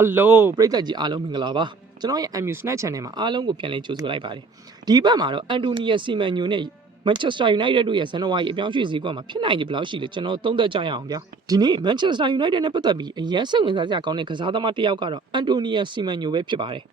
Hello ပရိသတ်ကြီးအားလုံးမင်္ဂလာပါကျွန်တော်ရဲ့ MU Snack Channel မှာအားလုံးကိုပြန်လည်ကြိုဆိုလိုက်ပါတယ်ဒီဘက်မှာတော့ Antonio Semenyo နဲ့ Manchester United တို့ရဲ့ဇန်နဝါရီအပြောင်းရွှေ့ဈေးကွက်မှာဖြစ်နိုင်တယ်ဘယ်လောက်ရှိလဲကျွန်တော်သုံးသပ်ကြရအောင်ဗျာဒီနေ့ Manchester United နဲ့ပတ်သက်ပြီးအရန်စိတ်ဝင်စားစရာကောင်းတဲ့ကစားသမားတစ်ယောက်ကတော့ Antonio Semenyo ပဲဖြစ်ပါတယ်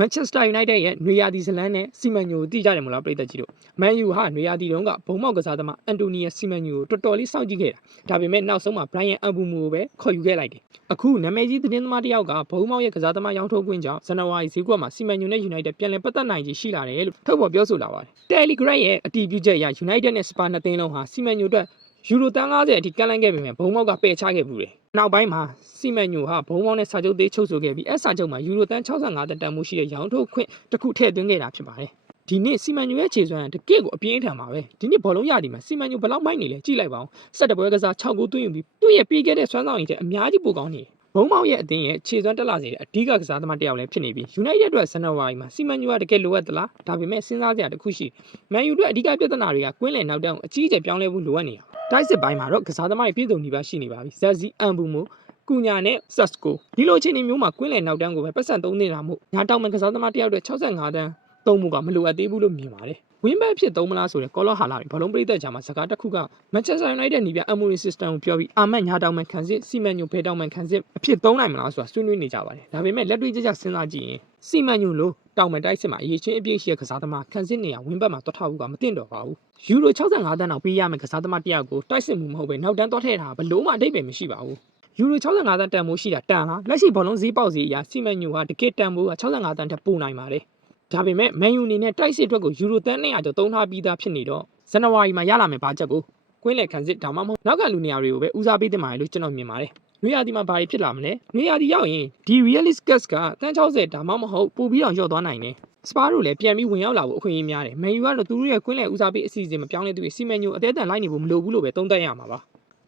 Manchester United ရဲ့နွေရာသီဇလန်းနဲ့ Semenyo ကိုတည်ကြတယ်မလားပရိသတ်ကြီးတို့ Man U ဟာနွေရာသီတုန်းကဘုံမောက်ကစားသမား Antonio Semenyo ကိုတော်တော်လေးစောင့်ကြည့်ခဲ့တာဒါပေမဲ့နောက်ဆုံးမှာ Brian Mbeumo ကိုပဲခေါ်ယူခဲ့လိုက်တယ်အခုနာမည်ကြီးသတင်းသမားတစ်ယောက်ကဘုံမောက်ရဲ့ကစားသမားရောင်းထုတ်ခွင့်ကြောင့်ဇန်နဝါရီဈေးကွက်မှာ Semenyo နဲ့ United ပြန်လည်ပတ်သက်နိုင်ခြေရှိလာတယ်လို့ထုတ်ဖော်ပြောဆိုလာပါတယ် Telegraph ရဲ့အတည်ပြုချက်အရ United နဲ့ Spurs နှစ်သင်းလုံးဟာ Semenyo အတွက်ယူရိုတန်း90အထိကန့်လန့်ခဲ့ပေမဲ့ဘုံမောက်ကပယ်ချခဲ့ဘူးတယ်နောက်ပိုင်းမှာ Semenyo ဟာဘုံမောက်နဲ့စာချုပ်သေးချုပ်ဆိုခဲ့ပြီးအဲစာချုပ်မှာယူရိုတန်း65တန်မှုရှိတဲ့ရောင်းထုတ်ခွင့်တစ်ခုထည့်သွင်းခဲ့တာဖြစ်ပါတယ်ဒီနေ့ Semenyo ရဲ့ခြေစွမ်းတကယ့်ကိုအပြင်းထန်ပါပဲဒီနေ့ဘောလုံးရသည်မှာ Semenyo ဘယ်လောက်မိုက်နေလဲကြည့်လိုက်ပါဦး17ပွဲကစား6ဂိုးသွင်းယူပြီးသူ့ရဲ့ပြီးခဲ့တဲ့စွမ်းဆောင်ရည်တဲ့အများကြီးပိုကောင်းနေဘုံမောက်ရဲ့အသင်းရဲ့ခြေစွမ်းတက်လာစေတဲ့အဓိကကစားသမားတစ်ယောက်လည်းဖြစ်နေပြီး United အတွက်ဇန်နဝါရီမှာ Semenyo ကတကယ်လိုအပ်သလားဒါပေမဲ့စဉ်းစားစရာတစ်ခုရှိ Man U အတွက်အဓိကပြဿနာတွေကကွင်းလယ်နောက်တန်းကိုအကြီးအကျယ်ပြောင်းလဲဖို့လိုအပ်နေတာတိုက်စစ်ပိုင်းမှာတော့ကစားသမားတွေပြည်စုံနေပါရှိနေပါပြီ Zazi Mbeumo ကူညာနဲ့ Sasco ဒီလိုအခြေအနေမျိုးမှာကွင်းလယ်နောက်တန်းကိုပဲပတ်စံသုံးနေတာမို့ညာတောင်မဲ့ကစားသမားတစ်ယောက်အတွက်65တန်းသုံးမှုကမလိုအပ်သေးဘူးလို့မြင်ပါတယ်ဝင်းဘက်ဖြစ်သုံးမလားဆိုတဲ့ကောလောဟာလာတွေဘလုံးပရိသတ်ကြားမှာစကားတစ်ခုက Manchester United နီးပြ Amorim System ကိုပြောပြီးအာမတ်ညာတောင်မဲ့ခံစစ် Semenyo ဖေတောင်မဲ့ခံစစ်အဖြစ်သုံးနိုင်မလားဆိုတာဆွေးနွေးနေကြပါတယ်ဒါပေမဲ့လက်တွေ့ကျကျစဉ်းစားကြည့်ရင် Semenyo လို့တောင်မဲ့တိုက်စစ်မှာအရေးချင်းအပြည့်ရှိတဲ့ကစားသမားခံစစ်နေရဝင်းဘက်မှာတွတ်ထားဘူးကမတင်တော့ပါဘူးယူရို65တန်းတော့ပေးရမယ်ကစားသမားတစ်ယောက်ကိုတိုက်စစ်မှုမဟုတ်ပဲနောက်တန်းတွတ်ထည့်တာဘလို့မှအဓိပ္ပာယ်မရှိပါဘူးယူရို65တန်းတန်မိုးရှိတာတန်လားလက်ရှိဘောလုံးဈေးပေါက်ဈေးအရ Semenyo ဟာတကယ်တန်မိုးက65တန်းထက်ပိုနိုင်ပါတယ်ဒါပေမဲ့ Man U အနေနဲ့တိုက်စစ်အတွက်ကိုယူရိုတန်း200ကျော်သုံးထားပြီးသားဖြစ်နေတော့ဇန်နဝါရီမှာရလာမယ်ဘာချက်ကိုကွင်းလယ်ခံစစ်ဒါမှမဟုတ်နောက်ကလူနေရာတွေကိုပဲဦးစားပေးတင်ပါတယ်လို့ကျွန်တော်မြင်ပါတယ်နွေရာသီမှာဘာတွေဖြစ်လာမလဲနွေရာသီရောက်ရင်ဒီ realist gas ကတန်း60ဒါမှမဟုတ်ပို့ပြီးတော့လျော့သွားနိုင်တယ်စပါးတို့လည်းပြန်ပြီးဝင်ရောက်လာဖို့အခွင့်အရေးများတယ် Man U ကတော့သူတို့ရဲ့ကွင်းလယ်ဦးစားပေးအစီအစဉ်မပြောင်းလဲသူတွေ Semenyo အသေးအံလိုက်နေဖို့မလိုဘူးလို့ပဲသုံးသပ်ရမှာပါ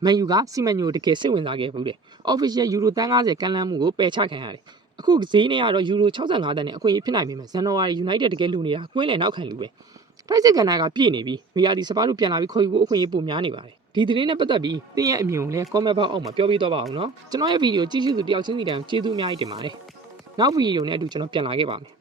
Man U က Semenyo တကယ်စိတ်ဝင်စားခဲ့ဘူးတဲ့ official ယူရိုတန်း90ကန်လန်းမှုကိုပယ်ချခံရတယ်အခုဈေးနဲ့ကတော့ယူရို65တန်းနဲ့အခွင့်အရေးဖြစ်နိုင်ပေမဲ့ဇန်နဝါရီ United တကယ်လူနေတာကွင်းလယ်နောက်ခံလူပဲတိုက်စစ်ကန်နာကပြည့်နေပြီးနေရာဒီစပါးတို့ပြန်လာပြီးခေါ်ယူဖို့အခွင့်အရေးပိုများနေပါတယ်ဒီသတင်းနဲ့ပတ်သက်ပြီးသင်ရဲ့အမြင်ကိုလည်း comment box အောက်မှာပြောပြသွားပါအောင်နော်ကျွန်တော်ရဲ့ဗီဒီယိုကြည့်ရှုသူတယောက်ချင်းစီတိုင်းကျေးဇူးအများကြီးတင်ပါတယ်နောက်ဗီဒီယိုနဲ့အတူကျွန်တော်ပြန်လာခဲ့ပါမယ်